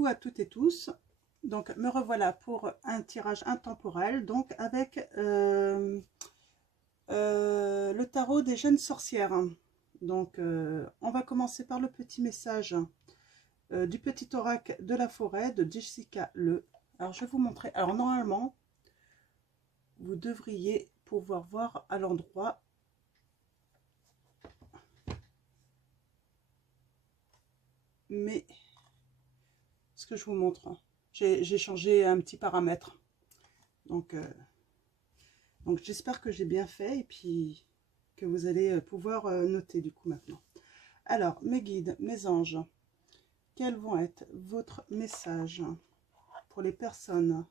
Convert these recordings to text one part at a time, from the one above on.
Coucou à toutes et tous. Donc me revoilà pour un tirage intemporel, donc avec le tarot des jeunes sorcières. Donc on va commencer par le petit message du petit oracle de la forêt de Jessica Le. Alors je vais vous montrer. Alors normalement vous devriez pouvoir voir à l'endroit. Mais ce que je vous montre, j'ai changé un petit paramètre. Donc j'espère que j'ai bien fait et puis que vous allez pouvoir noter du coup maintenant. Alors, mes guides, mes anges, quels vont être votre message pour les personnes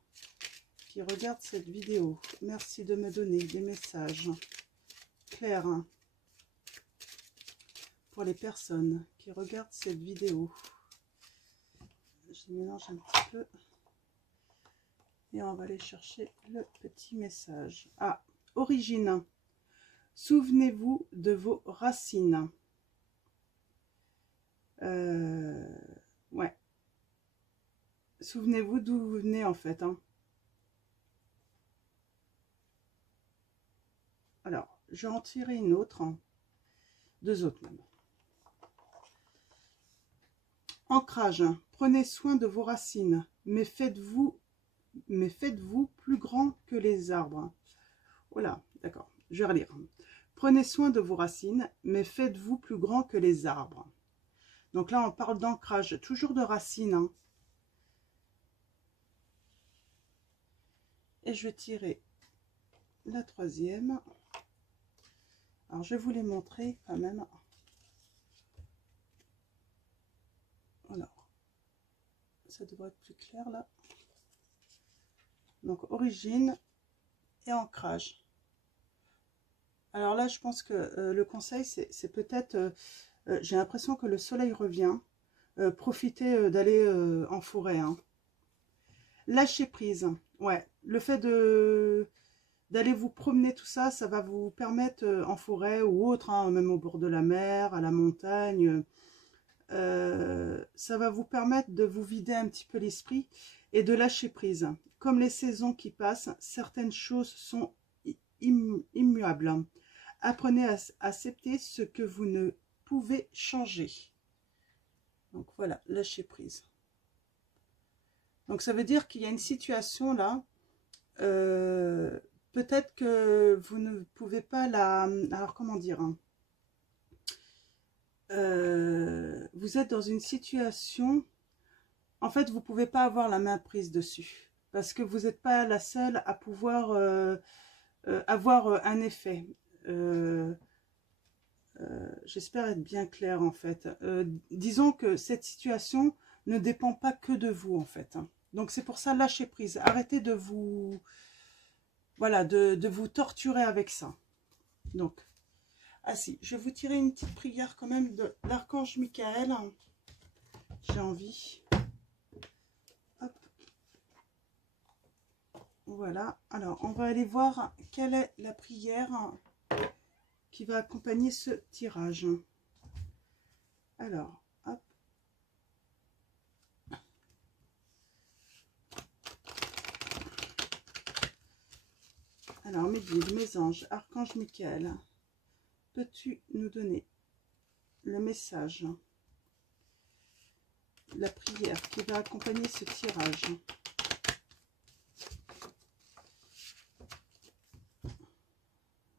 qui regardent cette vidéo? Merci de me donner des messages clairs pour les personnes qui regardent cette vidéo. Je mélange un petit peu et on va aller chercher le petit message. Ah, origine. Souvenez-vous de vos racines. Ouais. Souvenez-vous d'où vous venez en fait. Alors, je vais en tirer une autre. Deux autres même. Ancrage. Prenez soin de vos racines, mais faites-vous plus grand que les arbres. Voilà, d'accord, je vais relire. Prenez soin de vos racines, mais faites-vous plus grand que les arbres. Donc là, on parle d'ancrage, toujours de racines. Et je vais tirer la troisième. Alors, je vais vous les montrer quand même. Alors, ça devrait être plus clair là. Donc, origine et ancrage. Alors là, je pense que le conseil, c'est peut-être... j'ai l'impression que le soleil revient. Profitez d'aller en forêt. Lâcher prise. Ouais, le fait d'aller vous promener, tout ça, ça va vous permettre en forêt ou autre, même au bord de la mer, à la montagne. Ça va vous permettre de vous vider un petit peu l'esprit et de lâcher prise. Comme les saisons qui passent, certaines choses sont immuables. Apprenez à accepter ce que vous ne pouvez changer. Donc voilà, lâcher prise. Donc ça veut dire qu'il y a une situation là, peut-être que vous ne pouvez pas la... Alors comment dire, vous êtes dans une situation, en fait vous ne pouvez pas avoir la main prise dessus, parce que vous n'êtes pas la seule à pouvoir avoir un effet. J'espère être bien claire en fait. Disons que cette situation ne dépend pas que de vous en fait. Donc c'est pour ça, lâchez prise. Arrêtez de vous... Voilà, de vous torturer avec ça. Donc, ah si, je vais vous tirer une petite prière quand même de l'archange Michael. J'ai envie. Hop. Voilà. Alors, on va aller voir quelle est la prière qui va accompagner ce tirage. Alors, hop. Alors, mes guides, mes anges, archange Michael, peux-tu nous donner le message, la prière qui va accompagner ce tirage?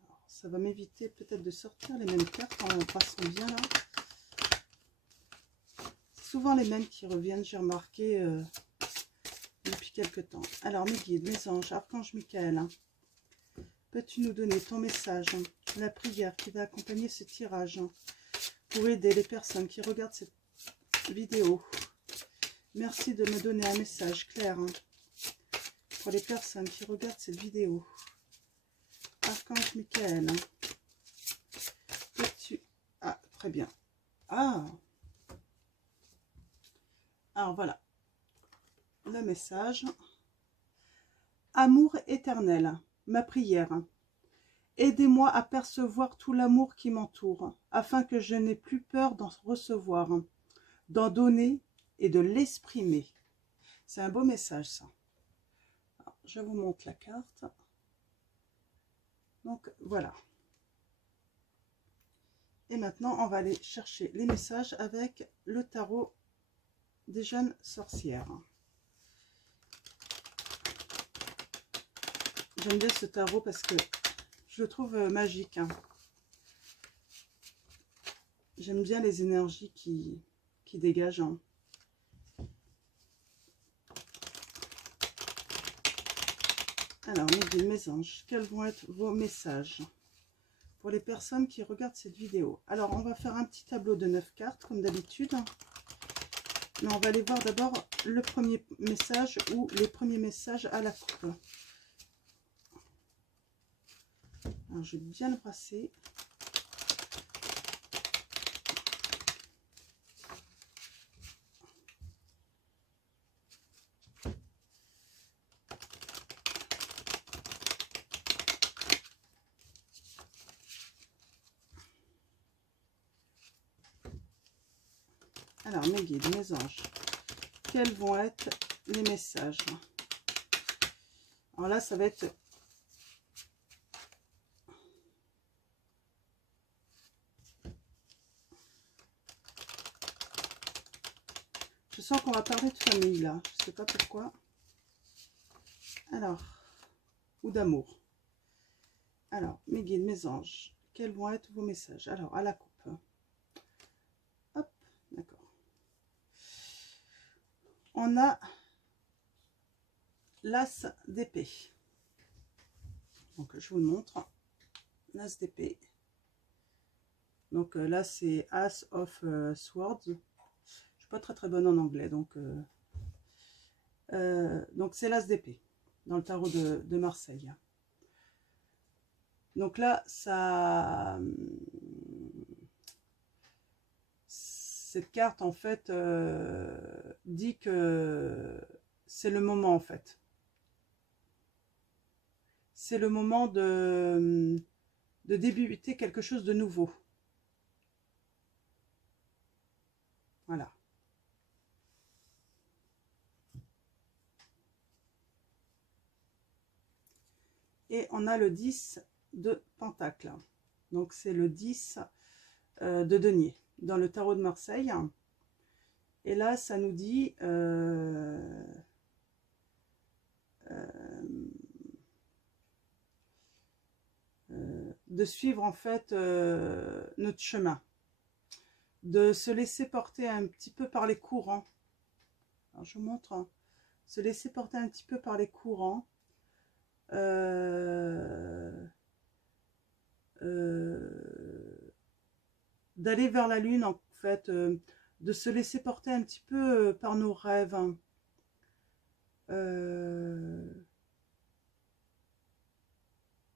Alors, ça va m'éviter peut-être de sortir les mêmes cartes en passant bien là. Souvent les mêmes qui reviennent, j'ai remarqué depuis quelques temps. Alors, mes guides, mes anges, archange Michael, peux-tu nous donner ton message, la prière qui va accompagner ce tirage pour aider les personnes qui regardent cette vidéo? Merci de me donner un message clair pour les personnes qui regardent cette vidéo. Archange Michael, peux-tu... Ah, très bien. Ah, alors voilà, le message. Amour éternel, ma prière. Aidez-moi à percevoir tout l'amour qui m'entoure, afin que je n'ai plus peur d'en recevoir, d'en donner et de l'exprimer. C'est un beau message, ça. Alors, je vous montre la carte. Donc, voilà. Et maintenant, on va aller chercher les messages avec le tarot des jeunes sorcières. J'aime bien ce tarot parce que je le trouve magique. Hein. J'aime bien les énergies qui dégagent. Hein. Alors, mes guides, mes anges, quels vont être vos messages pour les personnes qui regardent cette vidéo? Alors, on va faire un petit tableau de 9 cartes, comme d'habitude. Mais on va aller voir d'abord le premier message ou les premiers messages à la coupe. Alors, je vais bien le brasser. Alors, mes guides, mes anges, quels vont être les messages? Alors là, ça va être... Je sens qu'on va parler de famille, là. Je ne sais pas pourquoi. Alors, ou d'amour. Alors, mes guides, mes anges, quels vont être vos messages? Alors, à la coupe. Hop, d'accord. On a l'as d'épée. Donc, je vous le montre. L'as d'épée. Donc, là, c'est As of Swords. Je suis pas très bonne en anglais. Donc c'est l'as d'épée dans le tarot de Marseille. Donc là, ça... Cette carte, en fait, dit que c'est le moment, en fait. C'est le moment de débuter quelque chose de nouveau. Voilà. Et on a le 10 de Pentacle. Donc, c'est le 10 de denier dans le tarot de Marseille. Et là, ça nous dit... de suivre en fait notre chemin, de se laisser porter un petit peu par les courants. Alors je vous montre, hein. Se laisser porter un petit peu par les courants, d'aller vers la lune en fait, de se laisser porter un petit peu par nos rêves. Hein.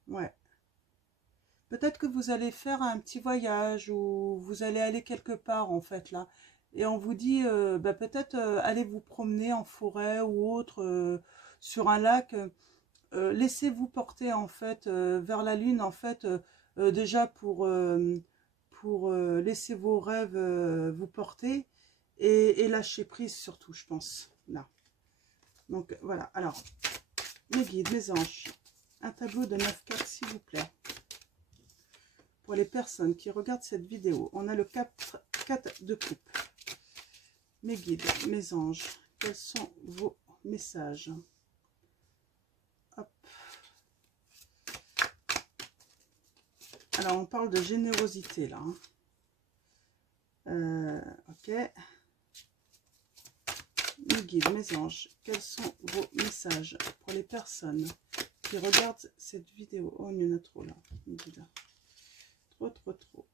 Ouais. Peut-être que vous allez faire un petit voyage ou vous allez aller quelque part en fait là. Et on vous dit peut-être allez vous promener en forêt ou autre, sur un lac. Laissez-vous porter en fait vers la lune en fait déjà pour laisser vos rêves vous porter et lâcher prise surtout je pense là. Donc voilà, alors mes guides, mes anges, un tableau de 9 cartes s'il vous plaît. Pour les personnes qui regardent cette vidéo, on a le 4 de coupe. Mes guides, mes anges, quels sont vos messages? Hop. Alors, on parle de générosité, là. Ok. Mes guides, mes anges, quels sont vos messages pour les personnes qui regardent cette vidéo? Oh, il y en a trop, là. Mes guides. Trop.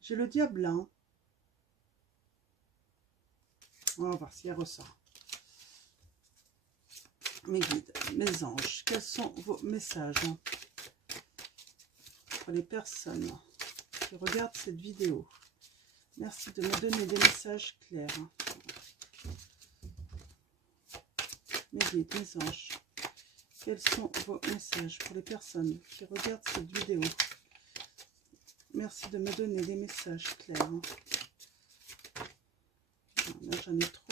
J'ai le diable là. Hein. On va voir si elle ressort. Mes guides, mes anges, quels sont vos messages hein, pour les personnes qui regardent cette vidéo? Merci de me donner des messages clairs. Hein. Mes guides, mes anges, quels sont vos messages pour les personnes qui regardent cette vidéo? Merci de me donner des messages clairs. Hein. Là, j'en ai trop.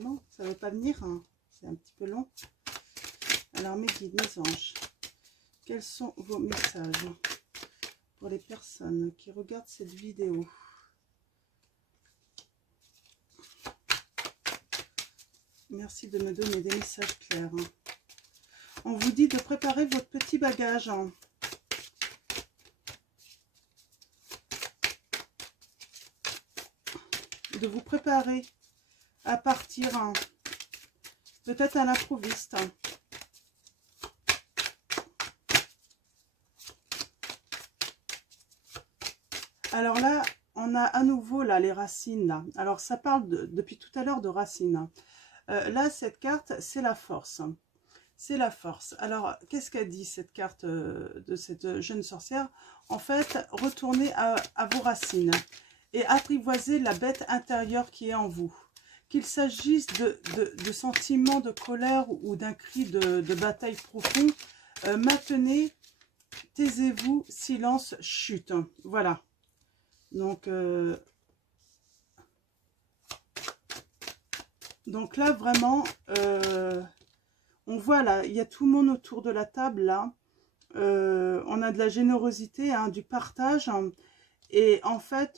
Non, ça ne veut pas venir, hein. C'est un petit peu long. Alors, mes guides, mes anges, quels sont vos messages pour les personnes qui regardent cette vidéo? Merci de me donner des messages clairs. On vous dit de préparer votre petit bagage. De vous préparer à partir, peut-être à l'improviste. Alors là, on a à nouveau là les racines. Là. Alors ça parle depuis tout à l'heure de racines. Là, cette carte, c'est la force. C'est la force. Alors, qu'est-ce qu'elle dit, cette carte de cette jeune sorcière? En fait, retournez à vos racines et apprivoisez la bête intérieure qui est en vous. Qu'il s'agisse de sentiments de colère ou d'un cri de bataille profond, maintenez, taisez-vous, silence, chute. Voilà. Donc là, vraiment, on voit là, il y a tout le monde autour de la table, là. On a de la générosité, hein, du partage. Hein, et en fait,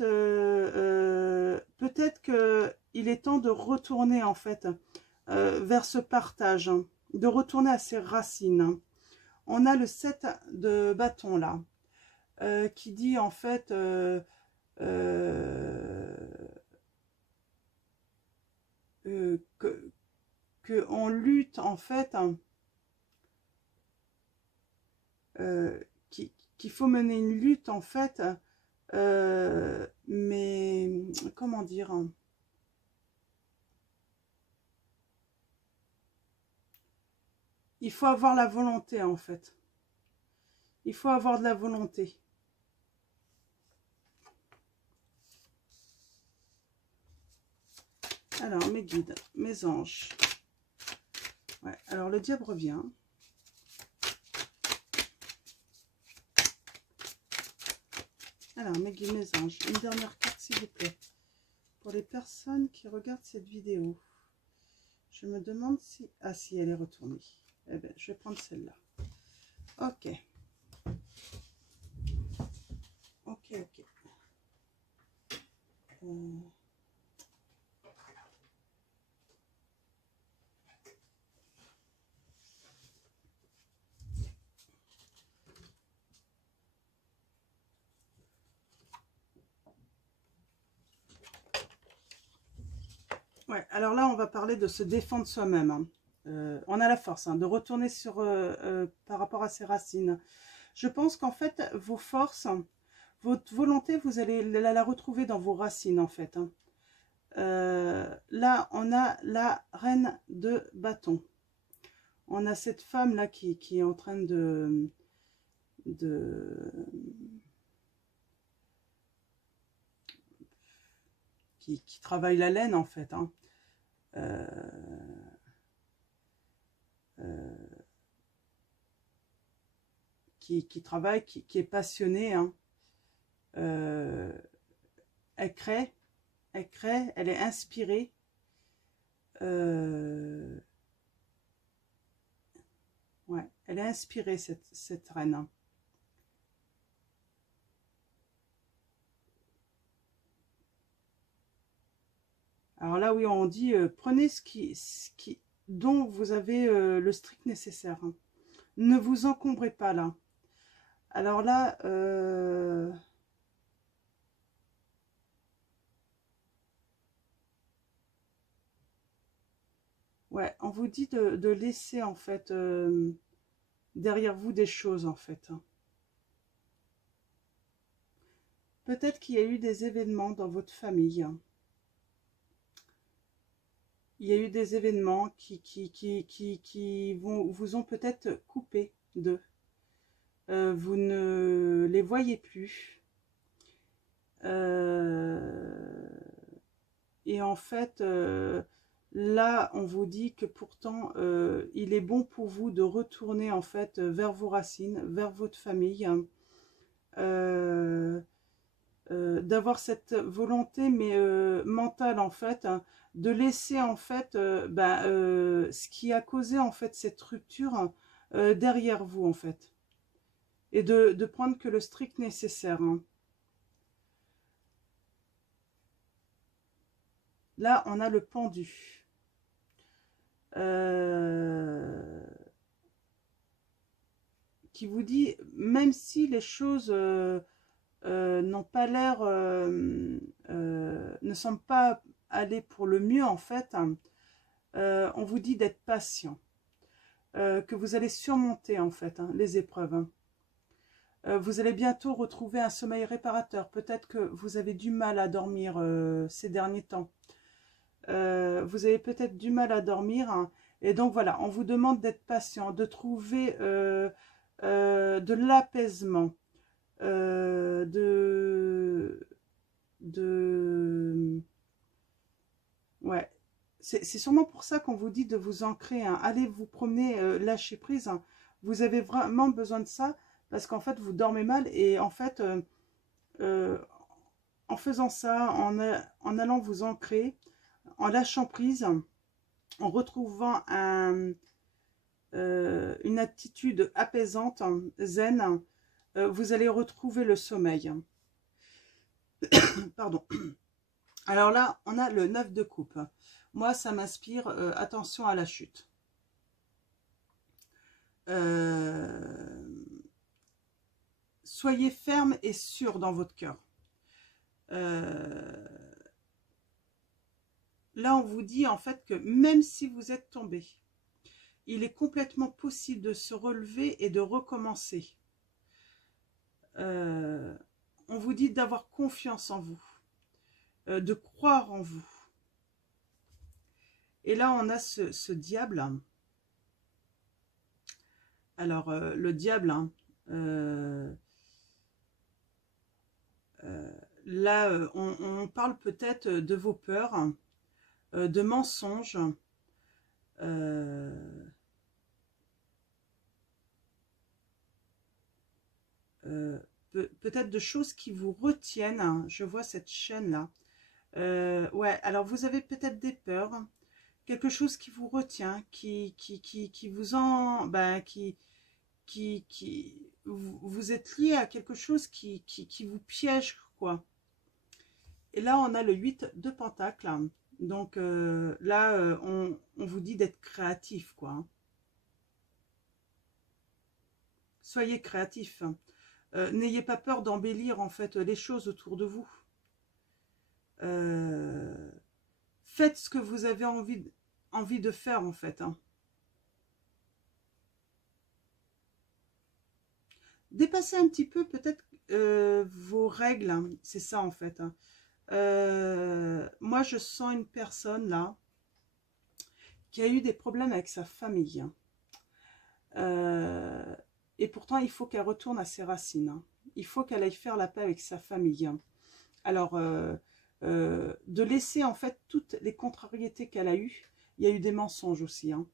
peut-être qu'il est temps de retourner, en fait, vers ce partage, hein, de retourner à ses racines. On a le 7 de bâton, là, qui dit, en fait... que on lutte en fait, hein, qu'il faut mener une lutte en fait, mais comment dire, hein, il faut avoir la volonté en fait, il faut avoir de la volonté. Alors, mes guides, mes anges. Ouais, alors, le diable revient. Alors, mes guides, mes anges. Une dernière carte, s'il vous plaît. Pour les personnes qui regardent cette vidéo. Je me demande si... Ah, si, elle est retournée. Eh bien, je vais prendre celle-là. Ok. Ok, ok. Ouais, alors là, on va parler de se défendre soi-même. Hein. On a la force hein, de retourner sur par rapport à ses racines. Je pense qu'en fait, vos forces, votre volonté, vous allez la retrouver dans vos racines, en fait. Hein. Là, on a la reine de bâton. On a cette femme-là qui est en train qui travaille la laine, en fait. Hein. Qui travaille, qui est passionnée. Hein. Elle crée, elle est inspirée. Ouais, elle est inspirée, cette reine. Hein. Alors là, oui, on dit, prenez dont vous avez le strict nécessaire. Hein. Ne vous encombrez pas là. Alors là, ouais, on vous dit de laisser en fait derrière vous des choses en fait. Hein. Peut-être qu'il y a eu des événements dans votre famille. Hein. Il y a eu des événements qui vous ont peut-être coupé d'eux. Vous ne les voyez plus. Et en fait, là, on vous dit que pourtant, il est bon pour vous de retourner en fait vers vos racines, vers votre famille. d'avoir cette volonté, mais mentale en fait, hein, de laisser en fait ce qui a causé en fait cette rupture derrière vous en fait, et de prendre que le strict nécessaire, hein. Là, on a le pendu. Qui vous dit, même si les choses n'ont pas l'air, ne semblent pas aller pour le mieux en fait, hein, on vous dit d'être patient, que vous allez surmonter en fait, hein, les épreuves, hein. Vous allez bientôt retrouver un sommeil réparateur. Peut-être que vous avez du mal à dormir ces derniers temps. Vous avez peut-être du mal à dormir, hein, et donc voilà, on vous demande d'être patient, de trouver de l'apaisement, ouais, c'est sûrement pour ça qu'on vous dit de vous ancrer, hein. Allez vous promener, lâcher prise, hein. Vous avez vraiment besoin de ça, parce qu'en fait vous dormez mal, et en fait euh, en faisant ça, en allant vous ancrer, en lâchant prise, en retrouvant une attitude apaisante, zen, vous allez retrouver le sommeil. Pardon. Alors là, on a le 9 de coupe. Moi, ça m'inspire attention à la chute. Soyez ferme et sûr dans votre cœur. Là, on vous dit en fait que même si vous êtes tombé, il est complètement possible de se relever et de recommencer. On vous dit d'avoir confiance en vous, de croire en vous. Et là, on a ce diable. Alors, le diable, hein, là, on parle peut-être de vos peurs, de mensonges, peut-être de choses qui vous retiennent, hein. Je vois cette chaîne-là. Ouais, alors vous avez peut-être des peurs, quelque chose qui vous retient, qui vous en... vous êtes lié à quelque chose qui vous piège, quoi. Et là, on a le 8 de Pentacle. Donc là, on vous dit d'être créatif, quoi. Soyez créatif. N'ayez pas peur d'embellir, en fait, les choses autour de vous. Faites ce que vous avez envie de faire, en fait, hein. Dépassez un petit peu, peut-être, vos règles, hein. C'est ça, en fait, hein. Moi, je sens une personne, là, qui a eu des problèmes avec sa famille. Et pourtant, il faut qu'elle retourne à ses racines, hein. Il faut qu'elle aille faire la paix avec sa famille. Alors, de laisser, en fait, toutes les contrariétés qu'elle a eues. Il y a eu des mensonges aussi, hein.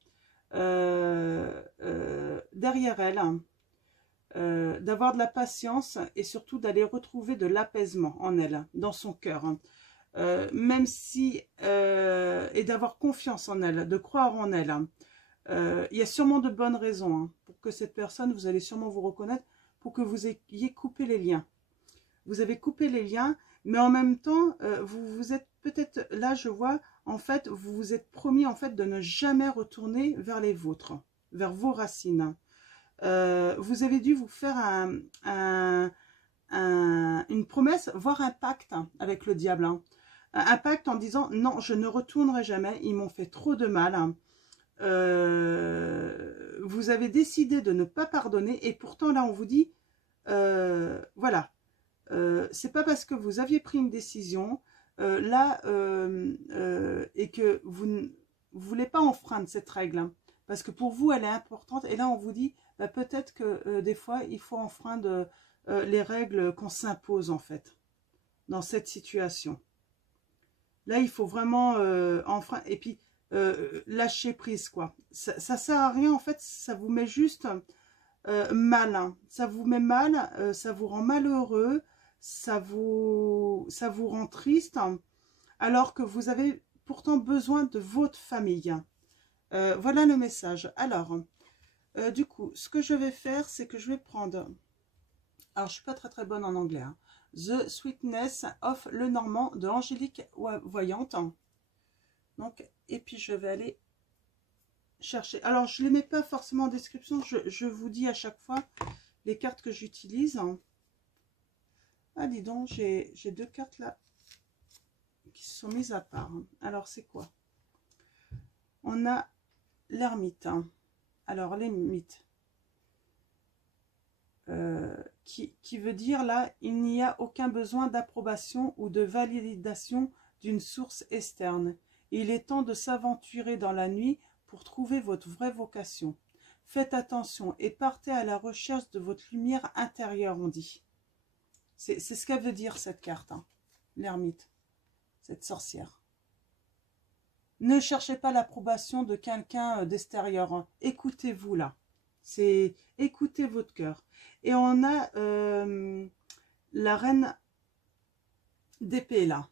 Derrière elle, hein, d'avoir de la patience et surtout d'aller retrouver de l'apaisement en elle, dans son cœur, hein. Même si, et d'avoir confiance en elle, de croire en elle, hein. Il y a sûrement de bonnes raisons, hein, pour que cette personne, vous allez sûrement vous reconnaître, pour que vous ayez coupé les liens. Vous avez coupé les liens, mais en même temps, vous êtes peut-être, là je vois, en fait, vous vous êtes promis en fait de ne jamais retourner vers les vôtres, vers vos racines. Vous avez dû vous faire une promesse, voire un pacte avec le diable, hein. Un pacte en disant non, je ne retournerai jamais, ils m'ont fait trop de mal, hein. Vous avez décidé de ne pas pardonner, et pourtant là on vous dit voilà, c'est pas parce que vous aviez pris une décision là et que vous ne voulez pas enfreindre cette règle, hein, parce que pour vous elle est importante, et là on vous dit peut-être que des fois il faut enfreindre les règles qu'on s'impose en fait dans cette situation. Là il faut vraiment enfreindre, et puis lâcher prise, quoi. Ça sert à rien en fait, ça vous met juste mal, hein. Ça vous met mal, ça vous rend malheureux, ça vous rend triste, alors que vous avez pourtant besoin de votre famille. Voilà le message. Alors, du coup, ce que je vais faire, c'est que je vais prendre... Alors, je suis pas très bonne en anglais. Hein. The Sweetness of Lenormand de Angélique Voyante. Donc, et puis je vais aller chercher. Alors, je ne les mets pas forcément en description. Je vous dis à chaque fois les cartes que j'utilise. Ah, dis donc, j'ai 2 cartes là qui se sont mises à part. Alors, c'est quoi? On a l'ermite. Alors, l'ermite. Qui veut dire là, il n'y a aucun besoin d'approbation ou de validation d'une source externe. Il est temps de s'aventurer dans la nuit pour trouver votre vraie vocation. Faites attention et partez à la recherche de votre lumière intérieure, on dit. C'est ce qu'elle veut dire cette carte, hein, l'ermite, cette sorcière. Ne cherchez pas l'approbation de quelqu'un d'extérieur. Hein. Écoutez-vous là. C'est écoutez votre cœur. Et on a la reine d'épée là.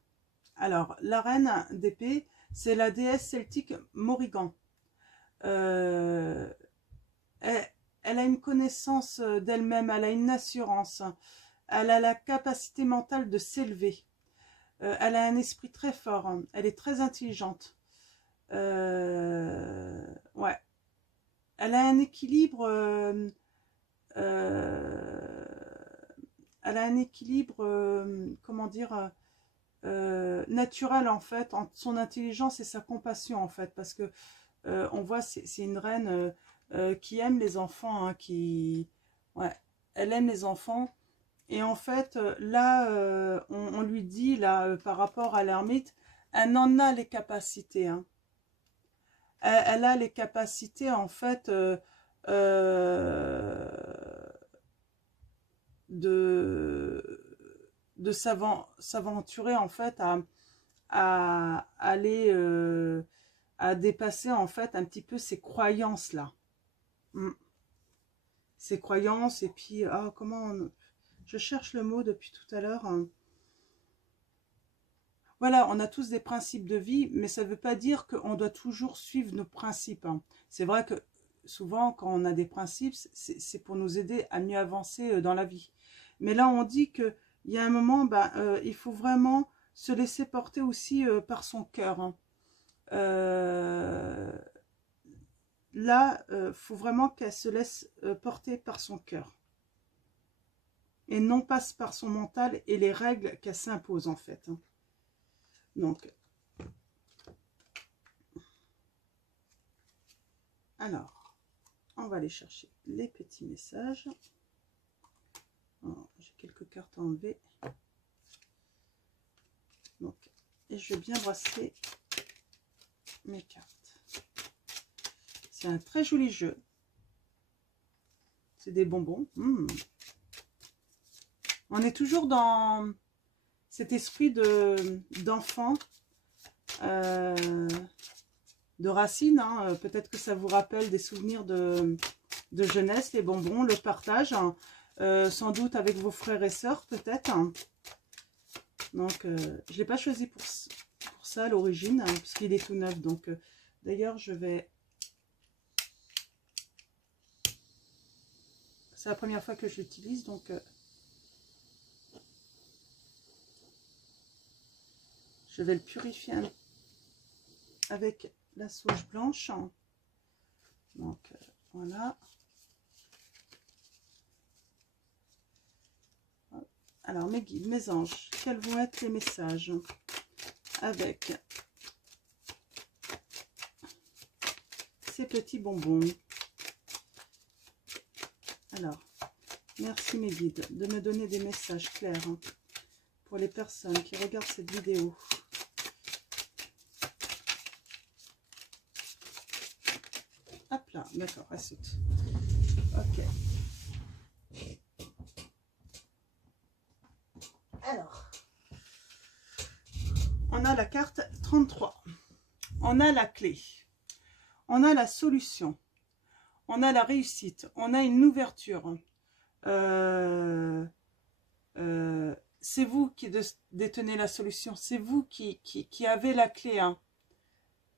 Alors, la reine d'épée, c'est la déesse celtique Morrigan. Elle a une connaissance d'elle-même, elle a une assurance, elle a la capacité mentale de s'élever. Elle a un esprit très fort, hein. Elle est très intelligente. Ouais. Elle a un équilibre... elle a un équilibre, comment dire, naturel en fait, entre son intelligence et sa compassion en fait, parce que on voit c'est une reine qui aime les enfants, hein, ouais, elle aime les enfants, et en fait là on lui dit là par rapport à l'ermite, elle en a les capacités, hein. Elle a les capacités en fait de s'aventurer en fait à aller à dépasser en fait un petit peu ces croyances là, ces croyances. Et puis je cherche le mot depuis tout à l'heure, hein. Voilà, on a tous des principes de vie, mais ça ne veut pas dire qu'on doit toujours suivre nos principes, hein. C'est vrai que souvent quand on a des principes, c'est pour nous aider à mieux avancer dans la vie. Mais là, on dit qu'il y a un moment, il faut vraiment se laisser porter aussi par son cœur, hein. Là, faut vraiment qu'elle se laisse porter par son cœur. Et non pas par son mental et les règles qu'elle s'impose, en fait, hein. Donc, alors, on va aller chercher les petits messages. J'ai quelques cartes à enlever. Donc, et je vais bien brasser mes cartes. C'est un très joli jeu. C'est des bonbons. On est toujours dans cet esprit d'enfant, de racine, hein. Peut-être que ça vous rappelle des souvenirs de jeunesse, les bonbons, le partage, hein. Sans doute avec vos frères et sœurs, peut-être. Donc, je ne l'ai pas choisi pour ça à l'origine, hein, puisqu'il est tout neuf. Donc, d'ailleurs, je vais... C'est la première fois que je l'utilise, donc... je vais le purifier avec la sauge blanche. Donc, voilà. Alors, mes guides, mes anges, quels vont être les messages avec ces petits bonbons? Alors, merci mes guides de me donner des messages clairs, hein, pour les personnes qui regardent cette vidéo. Hop là, d'accord, elle saute. Ok. Alors, on a la carte 33. On a la clé. On a la solution. On a la réussite. On a une ouverture. c'est vous qui détenez la solution, c'est vous qui avez la clé, hein.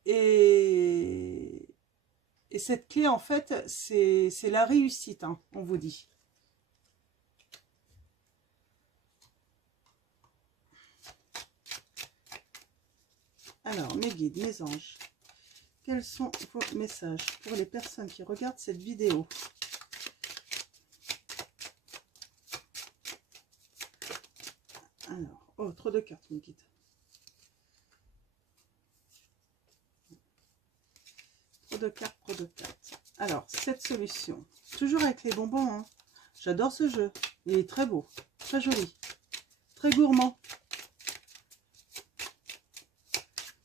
Et cette clé, en fait, c'est la réussite, hein, on vous dit. Alors, mes guides, mes anges, quels sont vos messages pour les personnes qui regardent cette vidéo? Alors, oh, trop de cartes, mes guides. Trop de cartes, trop de cartes. Alors, cette solution, toujours avec les bonbons, hein. J'adore ce jeu. Il est très beau, très joli, très gourmand.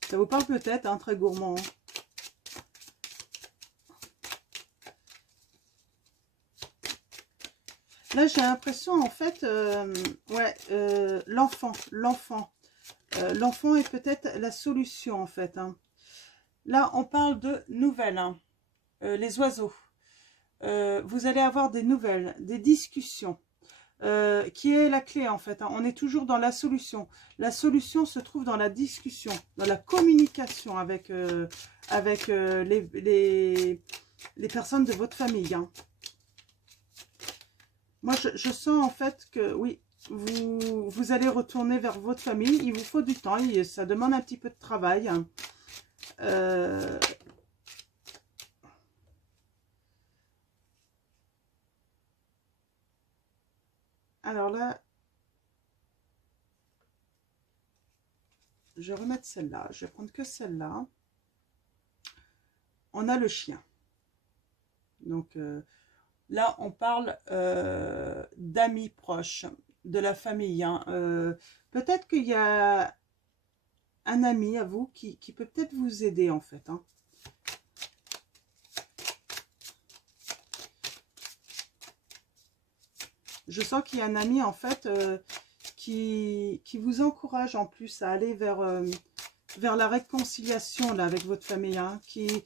Ça vous parle peut-être, hein, très gourmand. Hein. Là, j'ai l'impression, en fait, l'enfant. L'enfant est peut-être la solution, en fait. Hein. Là, on parle de nouvelles. Hein. Les oiseaux. Vous allez avoir des nouvelles, des discussions. Qui est la clé, en fait. Hein. On est toujours dans la solution. La solution se trouve dans la discussion, dans la communication avec, les personnes de votre famille. Hein. Moi, je sens en fait que, oui, vous allez retourner vers votre famille. Il vous faut du temps. Ça demande un petit peu de travail. Hein. Alors là, je vais remettre celle-là. Je vais prendre que celle-là. On a le chien. Donc, là, on parle d'amis proches, de la famille. Hein. Peut-être qu'il y a un ami à vous qui peut peut-être vous aider, en fait. Hein. Je sens qu'il y a un ami, en fait, qui vous encourage en plus à aller vers la réconciliation là, avec votre famille. Hein, qui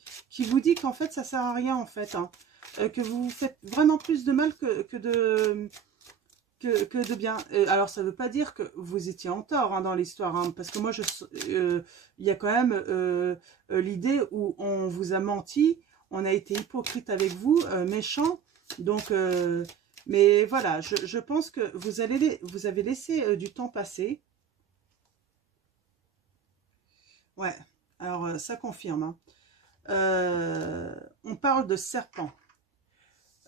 vous dit qu'en fait, ça sert à rien, en fait. Hein. Que vous vous faites vraiment plus de mal que de bien. Alors, ça ne veut pas dire que vous étiez en tort, hein, dans l'histoire, hein, parce que moi, il y a quand même l'idée où on vous a menti, on a été hypocrite avec vous, méchant. Donc, mais voilà, je pense que vous avez laissé du temps passer. Ouais, alors ça confirme. Hein. On parle de serpent.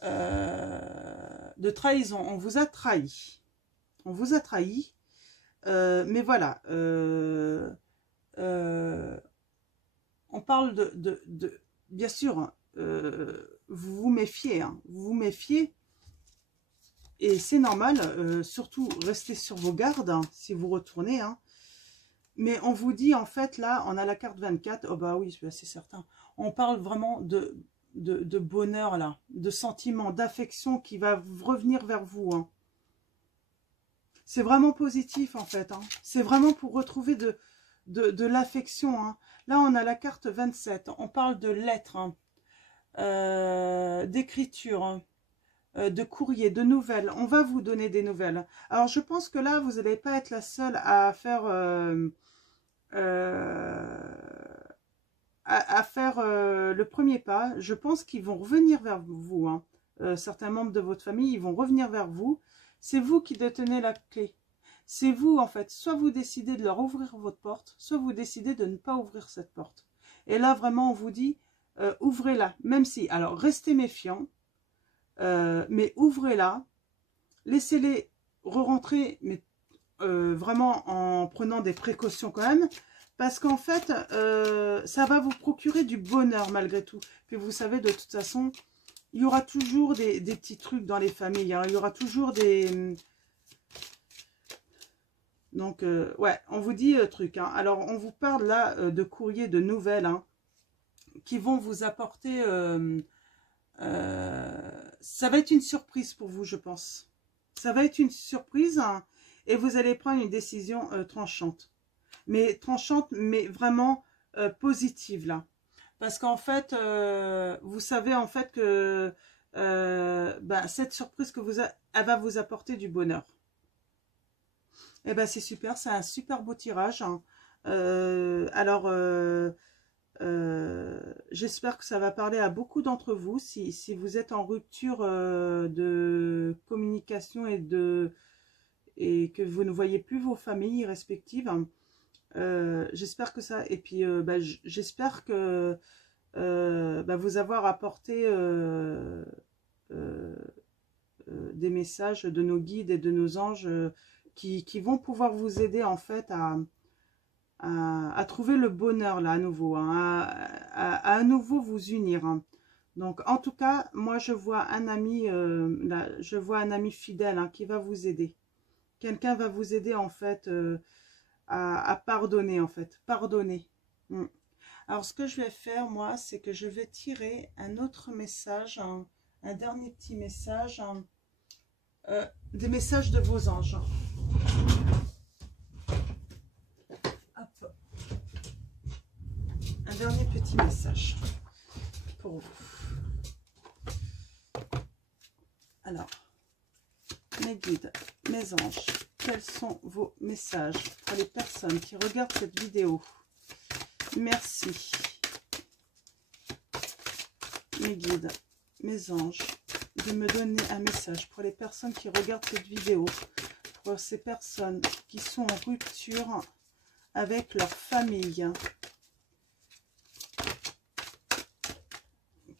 De trahison, on vous a trahi. On vous a trahi. Mais voilà. On parle de bien sûr, hein, vous vous méfiez. Hein, vous vous méfiez. Et c'est normal. Surtout, restez sur vos gardes hein, si vous retournez. Hein. Mais on vous dit, en fait, là, on a la carte 24. Oh bah oui, c'est certain. On parle vraiment de bonheur, là, de sentiments, d'affection qui va revenir vers vous. Hein. C'est vraiment positif, en fait. Hein. C'est vraiment pour retrouver de l'affection. Hein. Là, on a la carte 27. On parle de lettres, hein, d'écriture, hein, de courrier, de nouvelles. On va vous donner des nouvelles. Alors, je pense que là, vous n'allez pas être la seule à faire... à faire le premier pas. Je pense qu'ils vont revenir vers vous. Hein. Certains membres de votre famille, ils vont revenir vers vous. C'est vous qui détenez la clé. C'est vous, en fait. Soit vous décidez de leur ouvrir votre porte, soit vous décidez de ne pas ouvrir cette porte. Et là, vraiment, on vous dit, ouvrez-la. Même si, alors, restez méfiants, mais ouvrez-la. Laissez-les re-rentrer, mais vraiment en prenant des précautions quand même. Parce qu'en fait, ça va vous procurer du bonheur malgré tout. Puis vous savez, de toute façon, il y aura toujours des petits trucs dans les familles. Hein. Il y aura toujours des... Donc, ouais, on vous dit truc. Hein. Alors, on vous parle là de courrier, de nouvelles, hein, qui vont vous apporter... ça va être une surprise pour vous, je pense. Ça va être une surprise hein, et vous allez prendre une décision tranchante. Mais tranchante, mais vraiment positive, là. Parce qu'en fait, vous savez en fait que cette surprise que elle va vous apporter du bonheur. Eh ben c'est super, c'est un super beau tirage, hein. J'espère que ça va parler à beaucoup d'entre vous si vous êtes en rupture de communication et que vous ne voyez plus vos familles respectives. J'espère que ça, et puis j'espère que vous avoir apporté des messages de nos guides et de nos anges qui vont pouvoir vous aider en fait à trouver le bonheur là à nouveau, hein, à nouveau vous unir, hein. Donc en tout cas, moi je vois un ami, là, je vois un ami fidèle, hein, qui va vous aider. Quelqu'un va vous aider en fait à pardonner en fait, pardonner. Mm. Alors ce que je vais faire moi, c'est que je vais tirer un autre message, hein, un dernier petit message, hein, des messages de vos anges. Hop. Un dernier petit message pour vous. Alors, mes guides, mes anges, quels sont vos messages pour les personnes qui regardent cette vidéo? Merci. Mes guides, mes anges, de me donner un message pour les personnes qui regardent cette vidéo, pour ces personnes qui sont en rupture avec leur famille.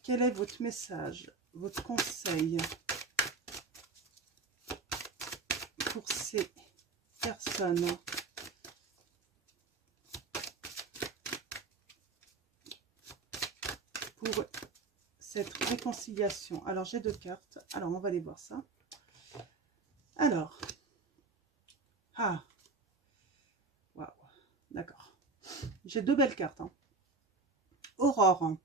Quel est votre message, votre conseil pour ces personnes? Pour cette réconciliation. Alors, j'ai 2 cartes. Alors, on va aller voir ça. Alors. Ah. Waouh. D'accord. J'ai 2 belles cartes, hein. Aurore.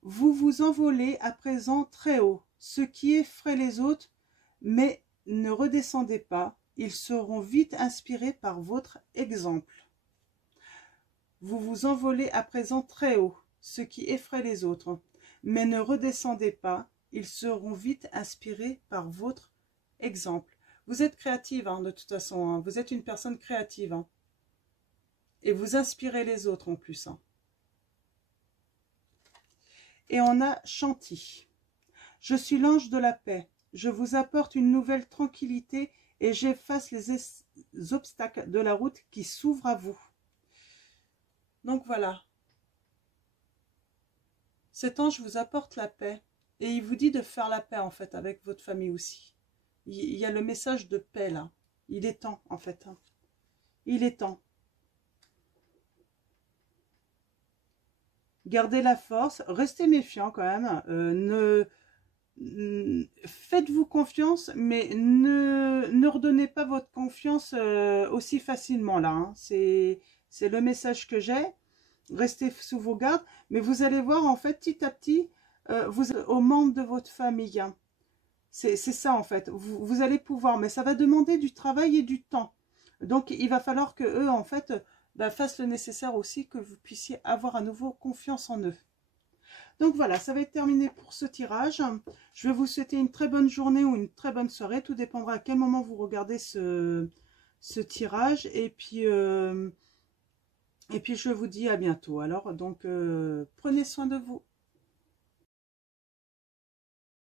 Vous vous envolez à présent très haut, ce qui effraie les autres, mais ne redescendez pas. Ils seront vite inspirés par votre exemple. Vous vous envolez à présent très haut, ce qui effraie les autres, mais ne redescendez pas. Ils seront vite inspirés par votre exemple. Vous êtes créative, hein, de toute façon, hein. Vous êtes une personne créative, hein. Et vous inspirez les autres en plus, hein. Et on a Chanty. Je suis l'ange de la paix. Je vous apporte une nouvelle tranquillité et j'efface les obstacles de la route qui s'ouvrent à vous. Donc voilà. Cet ange vous apporte la paix. Et il vous dit de faire la paix en fait avec votre famille aussi. Il y a le message de paix là. Il est temps en fait, hein. Il est temps. Gardez la force, restez méfiant quand même, faites-vous confiance, mais ne redonnez pas votre confiance aussi facilement là, hein. C'est le message que j'ai. Restez sous vos gardes, mais vous allez voir en fait petit à petit, vous aux membres de votre famille, hein. C'est ça en fait, vous allez pouvoir, mais ça va demander du travail et du temps. Donc il va falloir que eux en fait fassent le nécessaire aussi, que vous puissiez avoir à nouveau confiance en eux. Donc voilà, ça va être terminé pour ce tirage. Je vais vous souhaiter une très bonne journée ou une très bonne soirée. Tout dépendra à quel moment vous regardez ce tirage. Et puis je vous dis à bientôt. Alors, donc, prenez soin de vous.